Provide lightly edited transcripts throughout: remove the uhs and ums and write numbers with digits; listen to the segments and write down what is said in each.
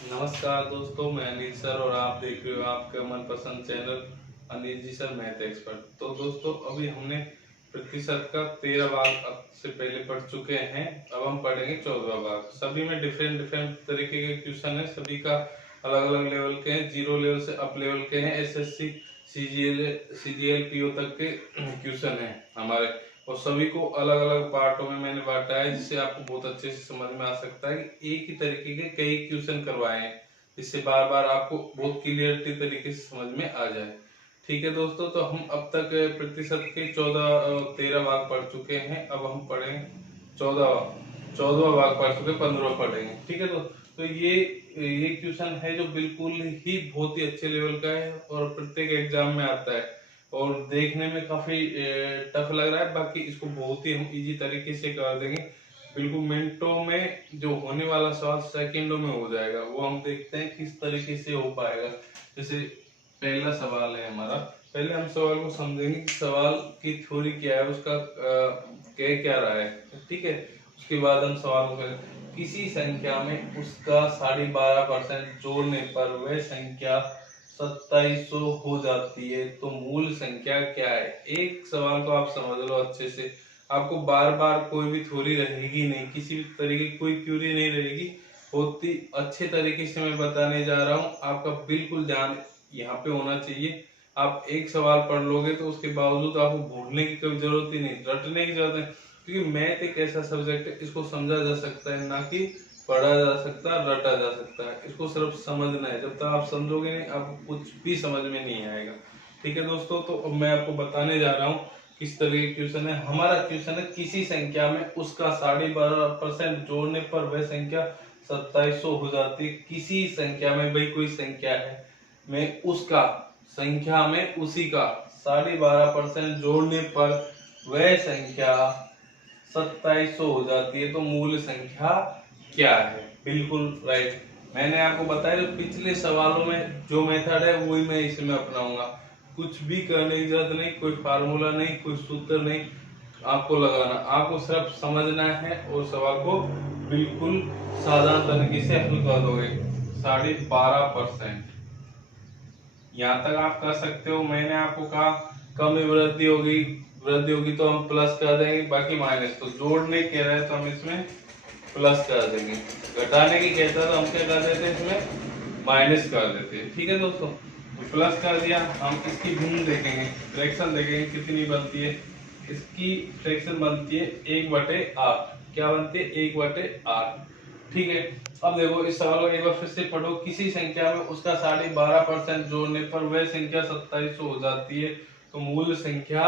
नमस्कार दोस्तों, मैं अनिल सर और आप देख रहे हो आपका मनपसंद channel Anil ji sir math expert. तो दोस्तों, अभी हमने प्रतिशत का 13 भाग अब से पहले पढ़ चुके हैं। अब हम पढ़ेंगे 14वां भाग। सभी में डिफरेंट डिफरेंट तरीके के क्वेश्चन है, सभी का अलग अलग लेवल के हैं। जीरो लेवल से अप लेवल के हैं, एसएससी सीजीएल पीओ तक के क्वेश्चन है हमारे, और सभी को अलग अलग पार्टों में मैंने बांटा है, जिससे आपको बहुत अच्छे से समझ में आ सकता है कि एक ही तरीके के कई क्वेश्चन करवाए हैं, जिससे बार बार आपको बहुत क्लियरिटी तरीके से समझ में आ जाए। ठीक है दोस्तों, तो हम अब तक प्रतिशत के 13 भाग पढ़ चुके हैं। अब हम पढ़ेंगे 14वां भाग पढ़ चुके, 15वां पढ़ेंगे। ठीक है तो ये क्वेश्चन है जो बिल्कुल ही बहुत ही अच्छे लेवल का है और प्रत्येक एग्जाम में आता है और देखने में काफी टफ लग रहा है। बाकी इसको बहुत ही हम इजी तरीके से कर देंगे, बिल्कुल मिनटों में जो होने वाला सवाल सेकंडों में हो जाएगा। वो हम देखते हैं किस तरीके से हो पाएगा। जैसे पहला सवाल है हमारा, पहले हम सवाल को समझेंगे कि सवाल की थ्योरी क्या है, उसका कह क्या रहा है। ठीक है, उसके बाद हम सवाल को करें। किसी संख्या में उसका 12.5% जोड़ने पर वह संख्या 2700 हो जाती है, तो मूल संख्या क्या है। एक सवाल को आप समझ लो अच्छे से, आपको बार बार कोई भी थ्योरी रहेगी नहीं, किसी भी तरीके की कोई क्यूरी नहीं रहेगी। बहुत ही अच्छे तरीके से मैं बताने जा रहा हूँ, आपका बिल्कुल ध्यान यहाँ पे होना चाहिए। आप एक सवाल पढ़ लोगे तो उसके बावजूद आपको भूलने की कोई जरूरत ही नहीं, रटने की जरूरत नहीं, क्योंकि मैथ एक ऐसा सब्जेक्ट है, इसको समझा जा सकता है, ना कि पढ़ा जा सकता है, रटा जा सकता है। इसको सिर्फ समझना है, जब तक आप समझोगे नहीं आपको कुछ भी समझ में नहीं आएगा। ठीक है दोस्तों, तो अब मैं आपको बताने जा रहा हूँ किस तरह के क्वेश्चन है। हमारा क्वेश्चन है, किसी संख्या में उसका 12.5% जोड़ने पर वह संख्या 2700 हो जाती है। किसी संख्या में, भाई कोई संख्या है, में उसका संख्या में उसी का 12.5% जोड़ने पर वह संख्या 2700 हो जाती है, तो मूल संख्या क्या है। बिल्कुल राइट, मैंने आपको बताया जो पिछले सवालों में जो मेथड है वही मैं इसमें अपनाऊंगा। कुछ भी करने की जरूरत नहीं, कोई फार्मूला नहीं, कोई सूत्र नहीं आपको लगाना, आपको सिर्फ समझना है और सवाल को बिल्कुल साधारण तरीके से हल कर दोगे। 12.5% यहाँ तक आप कर सकते हो। मैंने आपको कहा कम में वृद्धि होगी तो हम प्लस कर देंगे, बाकी माइनस। तो जोड़ने कह रहे हैं तो हम इसमें प्लस कर देंगे, घटाने की कहता है तो हम क्या कर देते हैं, इसमें माइनस कर देते हैं। ठीक है दोस्तों, तो प्लस कर दिया। हम इसकी भिन्न देखेंगे, फ्रैक्शन देखेंगे कितनी बनती है। इसकी फ्रैक्शन बनती है 1/8। क्या बनती है, 1/8। ठीक है, अब देखो इस सवाल को एक बार फिर से पढ़ो। किसी संख्या में उसका 12.5% जोड़ने पर वह संख्या 2700 हो जाती है, तो मूल संख्या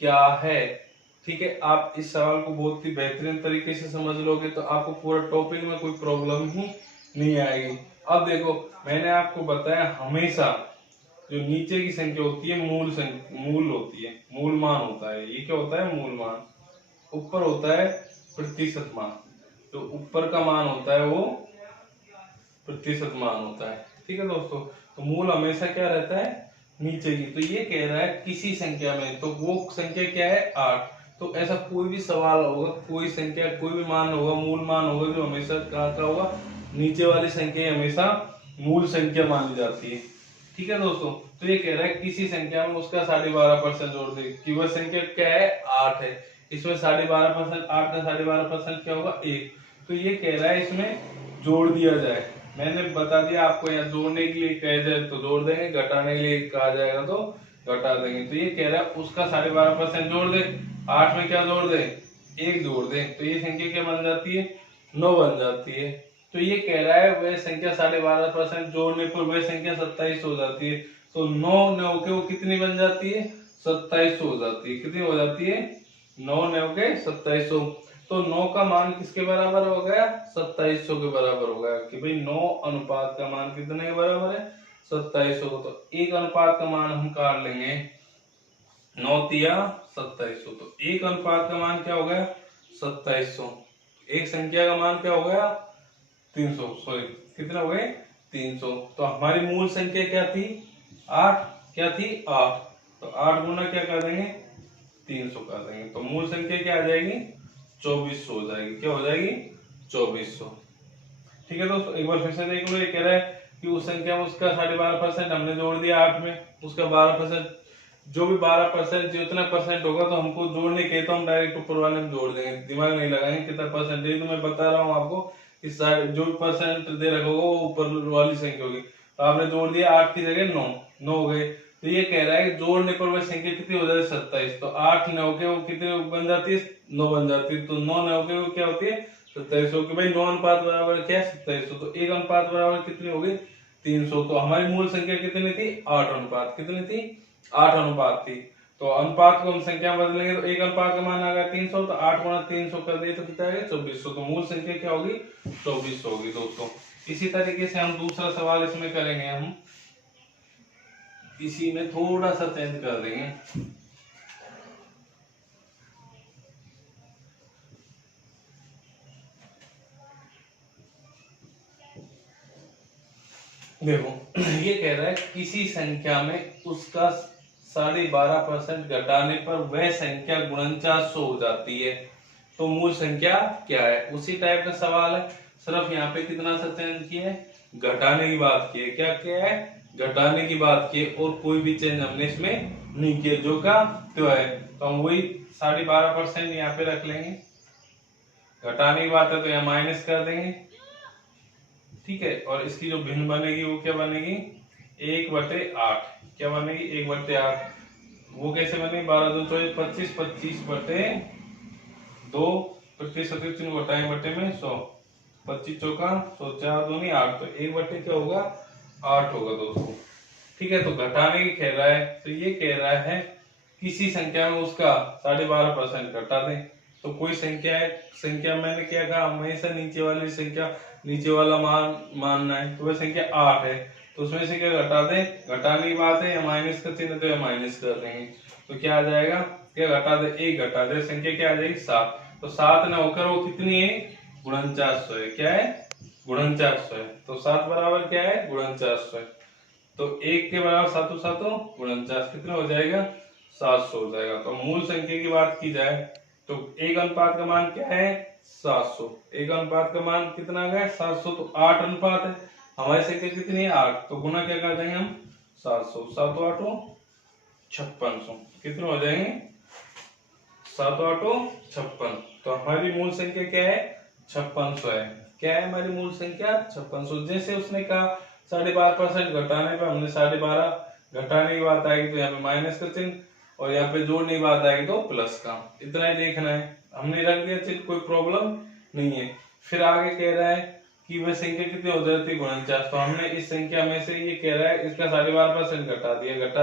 क्या है। ठीक है, आप इस सवाल को बहुत ही बेहतरीन तरीके से समझ लोगे तो आपको पूरा टॉपिक में कोई प्रॉब्लम ही नहीं आएगी। अब देखो, मैंने आपको बताया हमेशा जो नीचे की संख्या होती है मूल होती है, मूल मान होता है। ये क्या होता है, मूल मान। ऊपर होता है प्रतिशत मान, जो ऊपर का मान होता है वो प्रतिशत मान होता है। ठीक है दोस्तों, तो मूल हमेशा क्या रहता है, नीचे की। तो ये कह रहा है किसी संख्या में, तो वो संख्या क्या है, 8। तो ऐसा कोई भी सवाल होगा, कोई संख्या, कोई भी मान होगा, मूल मान होगा, जो हमेशा कहाँ का होगा, नीचे वाली संख्या हमेशा मूल संख्या मानी जाती है। ठीक है दोस्तों, तो ये कह रहा है किसी संख्या में उसका 12.5% जोड़ दे, कि वह संख्या क्या है, 8 है। इसमें 12.5%, 8 का 12.5% क्या होगा, 1। तो ये कह रहा है इसमें जोड़ दिया जाए। मैंने बता दिया आपको, यहाँ जोड़ने के लिए कह जाए तो जोड़ देंगे, घटाने के लिए कहा जाएगा तो घटा देंगे। तो ये कह रहा है उसका 12.5% जोड़ दे, 8 में क्या जोड़ दे, 1 जोड़ दे, तो ये संख्या क्या बन जाती है, 9 बन जाती है। तो ये कह रहा है वह संख्या 12.5% जोड़ने पर वह संख्या 27 हो जाती है। तो 9 9 के वो कितनी बन जाती है, 27 हो जाती है। कितनी हो जाती है, 9 9 के 27। तो 9 का मान किसके बराबर हो गया, 2700 के बराबर हो गया, कि भाई 9 अनुपात का मान कितने के बराबर है, 2700। तो एक अनुपात का मान हम काट लेंगे, 9 तिया 2700। तो एक अनुपात का मान क्या हो गया, 2700। एक संख्या का मान क्या हो गया, 300। सॉरी, कितना हो गए, 300। तो हमारी मूल संख्या क्या थी, 8। क्या थी, 8। तो 8 गुना क्या कर देंगे, 300 कर देंगे, तो मूल संख्या क्या आ जाएगी, 2400 हो जाएगी। क्या हो जाएगी, 2400। ठीक है दोस्तों, एक बार फिर से देख लो। ये कह रहा है कि उस संख्या में उसका 12.5% हमने जोड़ दिया 8 में, उसका 12%, जो भी 12% जितना परसेंट होगा तो हमको जोड़ने के, तो हम डायरेक्ट ऊपर वाले में जोड़ देंगे, दिमाग नहीं लगाएंगे कितना परसेंटेज। तो मैं बता रहा हूँ आपको, इस जो भी परसेंट दे रखा होगा वो ऊपर वाली संख्या होगी। तो आपने जोड़ दिया 8 की जगह 9 हो गए। तो ये कह रहा है कि जोड़ने पर वह संख्या कितनी हो जाती है 27। तो 8 9 के वो कितने बन जाती है 9 बन जाती है। तो 9 9 के वो क्या होती है 27। कि भाई 9 अनुपात बराबर क्या है 27। तो 1 अनुपात बराबर कितनी होगी 300। तो हमारी मूल संख्या कितनी थी 8 अनुपात, कितनी थी 8 अनुपात थी। तो अनुपात को हम संख्या में बदलेंगे तो 1 अनुपात का मान आ गया 300। तो 8 गुणा 300 कर दिए तो कितना आएगा 2400। तो मूल संख्या क्या होगी 2400 होगी दोस्तों। इसी तरीके से हम दूसरा सवाल इसमें करेंगे, हम इसी में थोड़ा सा चेंज कर देंगे। देखो ये कह रहा है किसी संख्या में उसका 12.5% घटाने पर वह संख्या 4900 हो जाती है, तो मूल संख्या क्या है। उसी टाइप का सवाल है, सिर्फ यहाँ पे कितना सा चेंज किया है, घटाने की बात की है। क्या क्या है, घटाने की बात की है, और कोई भी चेंज हमने इसमें नहीं किया, जो का तो है। तो हम वही 12.5% यहाँ पे रख लेंगे। घटाने की बात है तो यहाँ माइनस कर देंगे, ठीक है। और इसकी जो भिन्न बनेगी वो क्या बनेगी 1/8। क्या बनेगी 1/8। वो कैसे बनेगी 12 2 24 25 25/2 प्रतिशत घटाएं बटे में 100, 25 चौका 100 4 दूनी 8। तो 1 क्या होगा 8 होगा दोस्तों, ठीक है। तो घटाने की कह रहा है, तो ये कह रहा है किसी संख्या में उसका 12.5% घटा दें। तो कोई संख्या है, संख्या मैंने क्या कहा हमेशा नीचे वाली संख्या, नीचे वाला मान मानना है। तो वह संख्या 8 है, तो उसमें से क्या घटा दें, घटाने की बात है, या माइनस का चिन्ह तो या माइनस कर देंगे। तो क्या आ जाएगा, क्या घटा दे 1 घटा दे, संख्या क्या आ जाएगी 7। तो 7 न होकर वो कितनी है 4900 है। क्या है 4900 है। तो 7 बराबर क्या है 4900 है। तो 1 के बराबर 7 7 49, कितना हो जाएगा 700 हो जाएगा। तो मूल संख्या की बात की जाए तो 1 अनुपात का मान क्या है 700। 1 अनुपात का मान कितना आ गया 700। तो 8 अनुपात है, हमारी संख्या कितनी है 8। तो गुना क्या कर देंगे हम 700, 7 8 5600, कितने हो जाएंगे 7 8 56। तो हमारी मूल संख्या क्या है 5600 है। क्या है हमारी मूल संख्या 5600। जैसे उसने कहा 12.5% घटाने पे हमने 12.5 घटाने की बात आएगी तो यहाँ पे माइनस का चिन्ह, और यहाँ पे जोड़ने की बात आएगी तो प्लस का। इतना ही देखना है, हमने रख दिया चिन्ह, कोई प्रॉब्लम नहीं है। फिर आगे कह रहा है कि वह संख्या कितनी हो जाती है 49। तो हमने इस संख्या में से ये कह रहा है इसका 12.5% घटा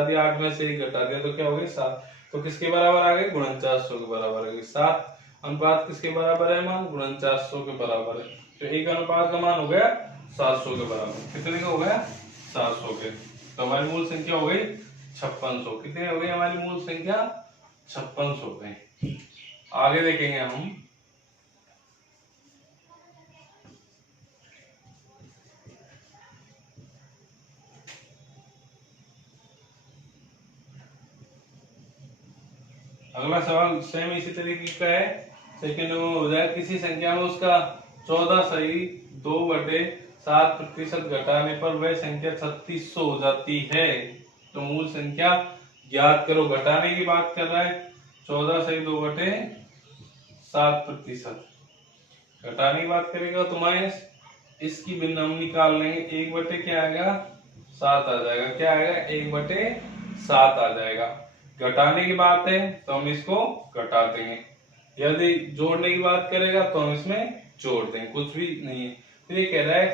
दिया 8 में से ही घटा दिया, तो क्या हो गई 7। तो किसके बराबर आ गई 4900 के बराबर आ गई। 7 अनुपात किसके बराबर है मान 4900 के बराबर है। तो 1 अनुपात का मान हो गया 700 के बराबर। कितने का हो गया 700 के। तो हमारी मूल संख्या हो गई 5600। कितनी हो गई हमारी मूल संख्या 5600 पे। आगे देखेंगे हम, अगला सवाल सेम इसी तरीके का है। सेकंड में हो जाए किसी संख्या में उसका 14/2/7% घटाने पर वह संख्या 3600 हो जाती है, तो मूल संख्या ज्ञात करो। घटाने की बात कर रहा है 14/2/7%। घटाने की बात करेगा तो माइनस इसकी भिन्न हम निकाल लेंगे 1 क्या आएगा 7 आ जाएगा। क्या आएगा 1/7 आ जाएगा। घटाने की बात है तो हम इसको घटा देंगे, यदि जोड़ने की बात करेगा तो हम इसमें जोड़ देंगे, कुछ भी नहीं है। तो ये कह रहा है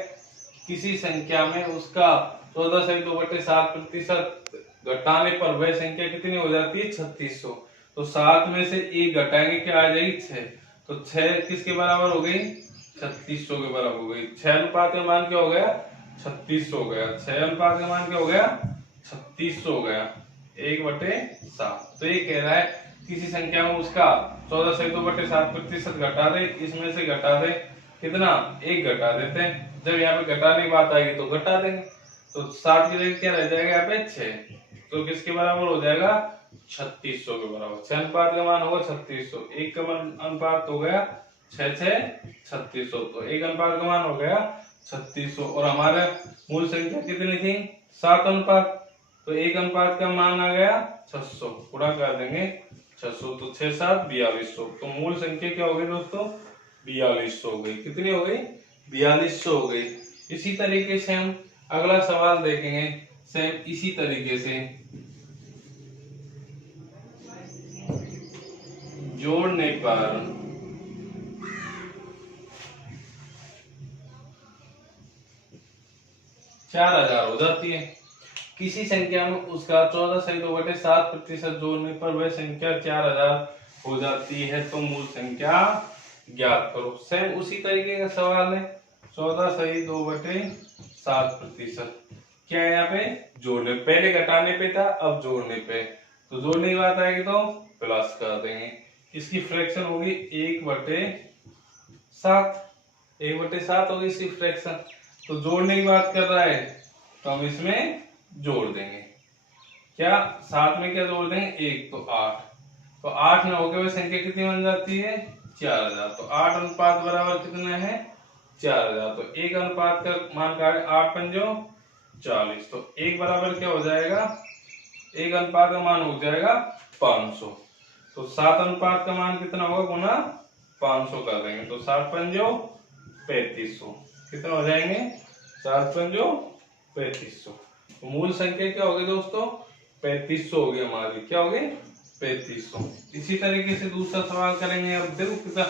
किसी संख्या में उसका 14/2/7% घटाने पर वह संख्या कितनी हो जाती है 3600। तो 7 में से 1 घटाएंगे क्या आ जाएगी 6। तो 6 किसके बराबर हो गई 3600 के बराबर हो गई। 6 अनुपात का मान क्या हो गया 3600 हो गया। 6 अनुपात का मान क्या हो गया 3600 हो गया 1/7। तो ये कह रहा है किसी संख्या में उसका 14/2/7% घटा दे, इसमें से घटा दे कितना 1 घटा देते हैं। जब यहाँ पे घटाने की बात आएगी तो घटा देंगे। तो 7 की जगह क्या रह जाएगा यहाँ पे 6। तो किसके बराबर हो जाएगा 3600 के बराबर। 6 अनुपात का मान होगा 3600, 1 का मान अनुपात हो गया 6 6 3600। तो 1 अनुपात का मान हो गया 3600। और हमारा मूल संख्या कितनी थी? 7 अनुपात। तो 1 अनुपात का मान आ गया 600, पूरा कर देंगे 600, तो 6 7 4200। तो मूल संख्या क्या हो गई दोस्तों? 4200 हो गई। कितनी हो गई? 4200 हो गई। इसी तरीके से हम अगला सवाल देखेंगे, सेम इसी तरीके से जोड़ने पर 4000 हो जाती है। किसी संख्या में उसका 14/2/7% जोड़ने पर वह संख्या 4000 हो जाती है, तो मूल संख्या ज्ञात करो। सेम उसी तरीके का सवाल है, 14/2/7%। क्या है यहाँ पे? जोड़ने, पहले घटाने पे था, अब जोड़ने पे। तो जोड़ने की बात आएगी तो प्लस कर देंगे। इसकी फ्रैक्शन होगी 1/7, 1/7 होगी इसकी फ्रैक्शन। तो जोड़ने की बात कर रहा है तो हम इसमें जोड़ देंगे। क्या 7 में क्या जोड़ देंगे? 1, तो 8। तो 8 में होके वह संख्या कितनी बन जाती है? 4000। तो 8 अनुपात बराबर कितना है? 4000। तो 1 अनुपात का मान क्या है? 8 पंजो 40। तो 1 बराबर क्या हो जाएगा? 1 अनुपात का मान हो जाएगा 500। तो 7 अनुपात का मान कितना होगा? गुना 500 कर देंगे। तो 7 पंजो 3500। कितना हो जाएंगे? 7 पंजो 3500। तो मूल संख्या क्या होगी दोस्तों? 3500 हो गई हमारी। क्या हो गई? 3500। इसी तरीके से दूसरा सवाल करेंगे। अब देखो कितना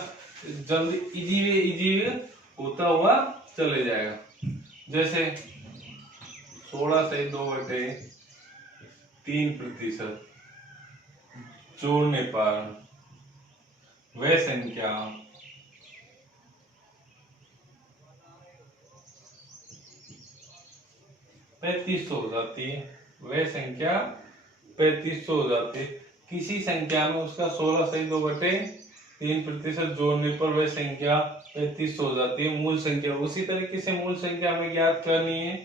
जल्दी इजी वे होता हुआ चले जाएगा। जैसे 16/2/3% जोड़ने पर वह संख्या 3500 हो जाती है। वह संख्या 3500 हो जाती है। किसी संख्या में उसका 16/2/3% जोड़ने पर वह संख्या 3500 हो जाती है, मूल संख्या। उसी तरीके से मूल संख्या हमें ज्ञात करनी है।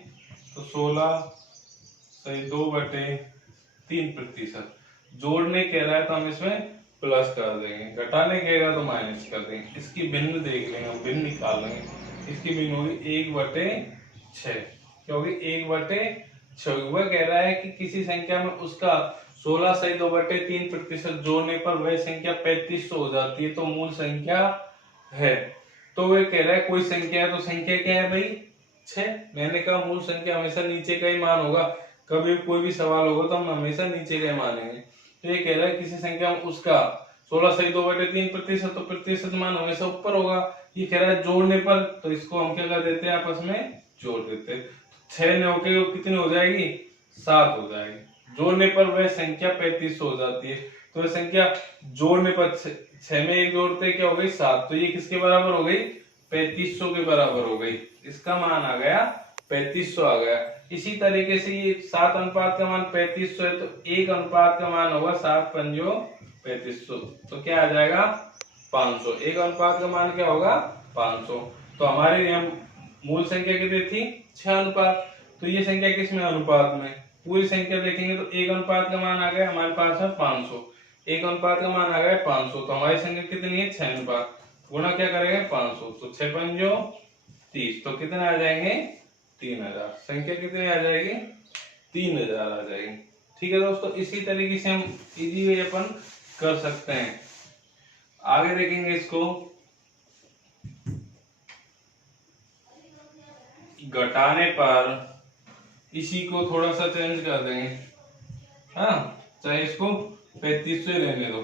तो 16/2/3% जोड़ने कह रहा है तो हम इसमें प्लस कर देंगे, घटाने कहेगा तो माइनस कर देंगे। इसकी भिन्न देख लेंगे, भिन्न निकाल लेंगे। इसकी भिन्न होगी 1/6। क्या होगी? 1/6। वह कह रहा है कि किसी संख्या में उसका 16/2/3% जोड़ने पर वह संख्या 3500 हो जाती है, तो मूल संख्या है। तो वह कह रहा है कोई संख्या है, तो संख्या क्या है भाई? 6। मैंने कहा मूल संख्या हमेशा नीचे का ही मान होगा। कभी कोई भी सवाल होगा तो हम हमेशा नीचे का ही मानेंगे। तो ये कह रहा है किसी संख्या में उसका 16/2/3%, तो प्रतिशत मान हमेशा ऊपर होगा। ये कह रहा है जोड़ने पर, तो इसको हम क्या कर देते हैं? आपस में जोड़ देते हैं। 6 में होके कितनी हो जाएगी? 7 हो जाएगी। जोड़ने पर वह संख्या 3500 हो जाती है। तो वह संख्या जोड़ने पर 6 में 1 जोड़ते क्या हो गई? 7। तो ये किसके बराबर हो गई? 3500 के बराबर हो गई। इसका मान आ गया 3500 आ गया। इसी तरीके से ये 7 अनुपात का मान 3500 है, तो 1 अनुपात का मान होगा 7 पंजो 3500। तो क्या आ जाएगा? 500। 1 अनुपात का मान क्या होगा? 500। तो हमारे यहाँ मूल संख्या कितनी थी? 6 अनुपात। तो ये संख्या किसमें? अनुपात में। पूरी संख्या देखेंगे तो 1 अनुपात का मान आ गया हमारे पास है 500। 1 अनुपात का मान आ गया 500। तो हमारी संख्या कितनी है? 6 अनुपात। गुणा क्या करेंगे? 500। तो 6 पंजो 30। तो कितने आ जाएंगे? 3000। संख्या कितनी आ जाएगी? 3000 आ जाएगी। ठीक है दोस्तों, इसी तरीके से हम इजी वे अपन कर सकते हैं। आगे देखेंगे इसको, घटाने पर इसी को थोड़ा सा चेंज कर देंगे। हाँ, चाहे इसको 3500 लेने दो।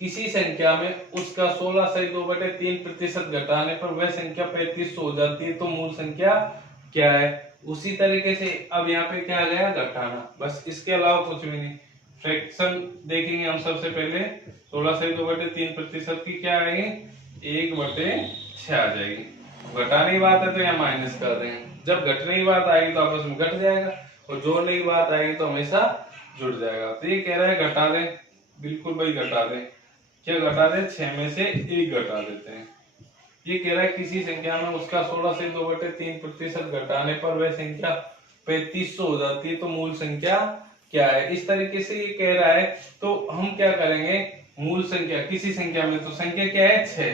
किसी संख्या में उसका 16/2/3% घटाने पर वह संख्या 3500 हो जाती है, तो मूल संख्या क्या है? उसी तरीके से अब यहाँ पे क्या आ गया? घटाना। बस इसके अलावा कुछ भी नहीं। फ्रैक्शन देखेंगे हम सबसे पहले। 16/2/3% की क्या आएगी? 1/6 आ जाएगी। घटाने की बात है तो यहाँ माइनस कर देंगे। जब घटने की बात आएगी तो आपस में घट जाएगा, और जोड़ने की बात आएगी तो हमेशा जुड़ जाएगा। तो ये कह रहा है घटा दें। बिल्कुल भाई घटा दें। क्या घटा दें? 6 में से 1 घटा देते हैं। ये कह रहा है किसी संख्या में उसका 16/2/3% घटाने पर वह संख्या 3500 हो जाती है, तो मूल संख्या क्या है? इस तरीके से ये कह रहा है। तो हम क्या करेंगे? मूल संख्या किसी संख्या में, तो संख्या क्या है? 6।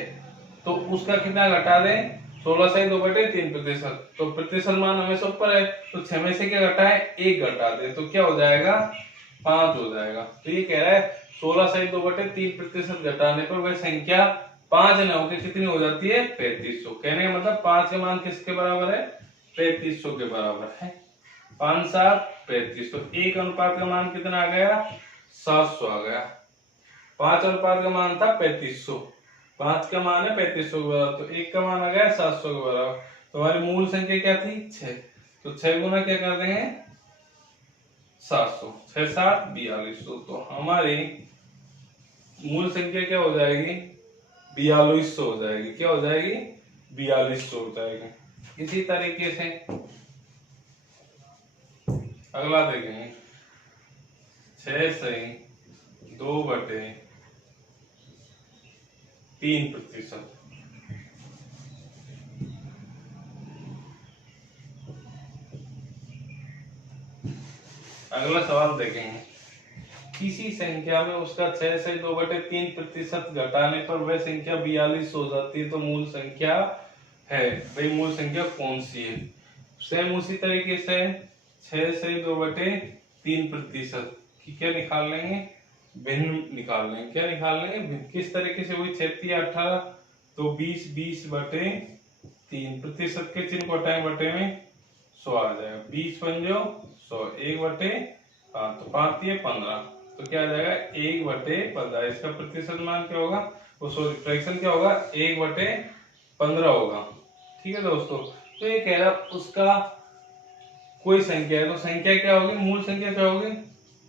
तो उसका कितना घटा दें? 16 से 2/3%। तो प्रतिशत मान हमेशा ऊपर है, तो 6 में से क्या घटा है, 1 घटा दे तो क्या हो जाएगा, 5 हो जाएगा। तो ये कह रहा है 16 से 2/3% घटाने पर वह संख्या 5 न होकर कितनी हो जाती है, 3500। कहने का मतलब 5 का मान किसके बराबर है, 3500 के बराबर है। 5 7 35, तो 1 अनुपात का मान कितना आ गया, 700 आ गया। 5 अनुपात का मान था 3500, 5 का मान है 3500 के बराबर, तो 1 का मान आ गया 700 के बराबर। तो हमारी मूल संख्या क्या थी, 6। तो 6 गुना क्या कर देंगे, 700, 6 7 4200। तो हमारी मूल संख्या क्या हो जाएगी, 4200 हो जाएगी। क्या हो जाएगी, 4200 हो जाएगी। इसी तरीके से अगला देखेंगे, 6 से 2/3%। अगला सवाल देखेंगे, किसी संख्या में उसका 6 से 2/3% घटाने पर वह संख्या 42 हो जाती है, तो मूल संख्या है। भाई मूल संख्या कौन सी है। सेम उसी तरीके से 6 से 2/3% की क्या निकाल लेंगे, भिन्न निकाल लेंगे। क्या निकाल लेंगे, भिन्न। किस तरीके से, वही 6 18, तो 20 20/3, प्रतिशत के चिन्ह को हटाएं, बटे में 100 आ जाएगा। 20 पंजो 100, 1/5, तो 5 15, तो क्या आ जाएगा 1/15। इसका प्रतिशत मान क्या होगा, वो सॉरी फ्रैक्शन क्या होगा, 1/15 होगा। ठीक है दोस्तों। तो ये कह रहा उसका कोई संख्या है, तो संख्या क्या होगी, मूल संख्या क्या होगी,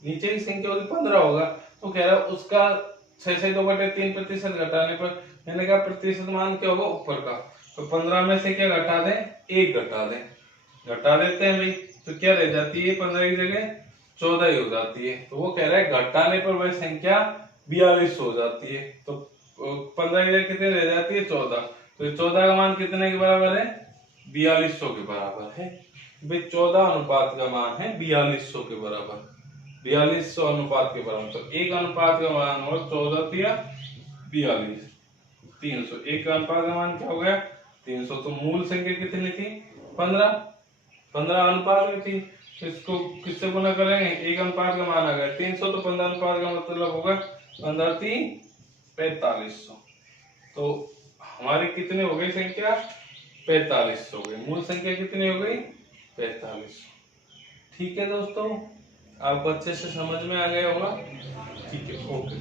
नीचे की संख्या होगी 15 होगा। तो कह रहा उसका 6 से 2/3% घटाने पर, मैंने कहा प्रतिशत मान क्या होगा ऊपर का, तो 15 में से क्या घटा दें, 1 घटा दें। घटा देते हैं भाई, तो क्या रह जाती है, 15 की जगह 14 ही हो जाती है। तो वो कह रहा है घटाने पर वह संख्या 42 हो जाती है। तो 15 की जगह कितनी रह जाती है, 14। तो 14 का मान कितने के बराबर है, 4200 के बराबर है। भाई 14 अनुपात का मान है 4200 के बराबर, 4200 अनुपात के बराबर। तो 1 अनुपात का मान हो 14 या 42, 300। 1 अनुपात का मान क्या हो गया, 300। तो मूल संख्या कितनी थी, 15, 15 अनुपात में थी। तो इसको किससे गुना करेंगे, 1 अनुपात का मान आ गया 300, तो 15 अनुपात का मतलब होगा 15 3 4500। तो हमारी कितनी हो गई संख्या, 45 हो गई। मूल संख्या कितनी हो गई, 45। ठीक है दोस्तों, आपको अच्छे से समझ में आ गया होगा। ठीक है, ओके।